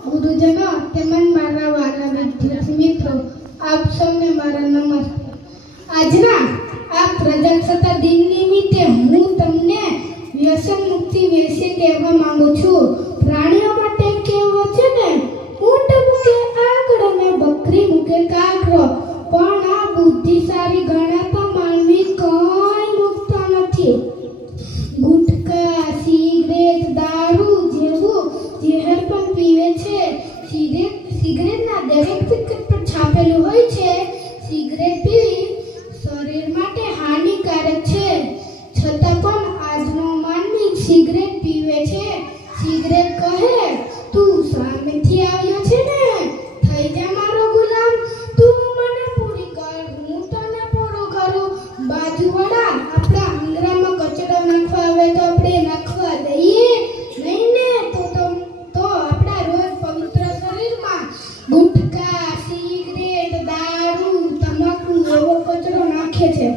ગુરુજનો તેમજ મારા વાલા વિદ્યાર્થી મિત્રો, આપ સૌને મારા નમસ્તે. આજના આ પ્રજાસત્તાક દિન નિમિત્તે હું તમને વ્યસન મુક્તિ વિશે કહેવા માંગુ છું. પ્રાણીઓ માટે કહેવત છે ને, ઊંટ મૂકે આંકડો ને બકરી મૂકે કાકરો, પણ આ બુદ્ધિશાળી ગણાતા માનવી કંઈ મૂકતા નથી. ગુટકા, સિગરેટ, દારૂ જેવું ઝેર પણ પીવે છે. સિગરેટના દરેક પેકેટ પર છાપેલું હોય છે, સિગરેટ પીવી શરીર માટે હાનિકારક છે. છતાં પણ આજનો માનવી સિગરેટ પીવે છે. સિગરેટ કહે, તું સામેથી આવ્યો છે ને, થઈ જા મારો ગુલામ. તું મને પૂરી કર, હું તને પૂરું કરું. બાજુવાળા આપણા આંગળામાં કચરો નાખવા આવે તો આપણે નાખવા દઈએ નહીં ને? તો આપણા રોજ પવિત્ર શરીરમાં ગુટકા, સિગરેટ, દારૂ, તમાકુ એવો કચરો નાખે છે.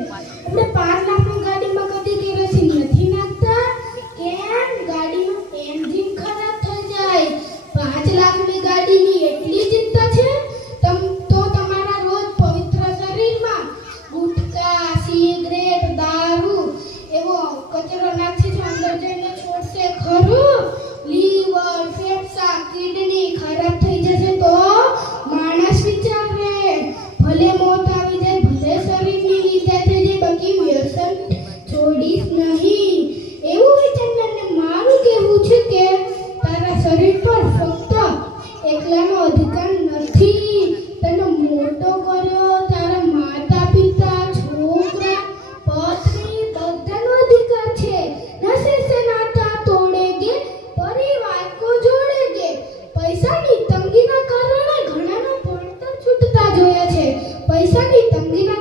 આપણે 5 લાખની ગાડીમાં કદી કેરોસીન નથી નાખતા. કેમ? ગાડીનું એન્જિન ખરાબ થઈ જાય. 5 લાખની ગાડીની એટલી ચિંતા છે તો તમારા રોજ પવિત્ર શરીરમાં ગુટકા, સિગરેટ, દારૂ એવો કચરો નાખશે તો અંદર જઈને છોડશે ખરું? લીવર, ફેફસા, કિડની ખરાબ થઈ જશે તો માણસ વિચારે. ભલે મોત આવી જાય, ભલે શરીરની ઈજા થઈ જાય, બાકી વ્યસન છોડીશ નહીં એવું વિચારનારને મારું કહેવું છે કે તારા શરીર પર ફક્ત એકલાનો અધિકાર નથી. તને મોટો કર્યો તારા માતા પિતા, છોકરા, પત્ની બધાનો અધિકાર છે. નસે સે નાતા તોડેગે, પરિવાર કો જોડેગે. પૈસાની તંગીના કારણે ઘણાના ભણતર છૂટતા જોયા છે. પૈસાની તંગીના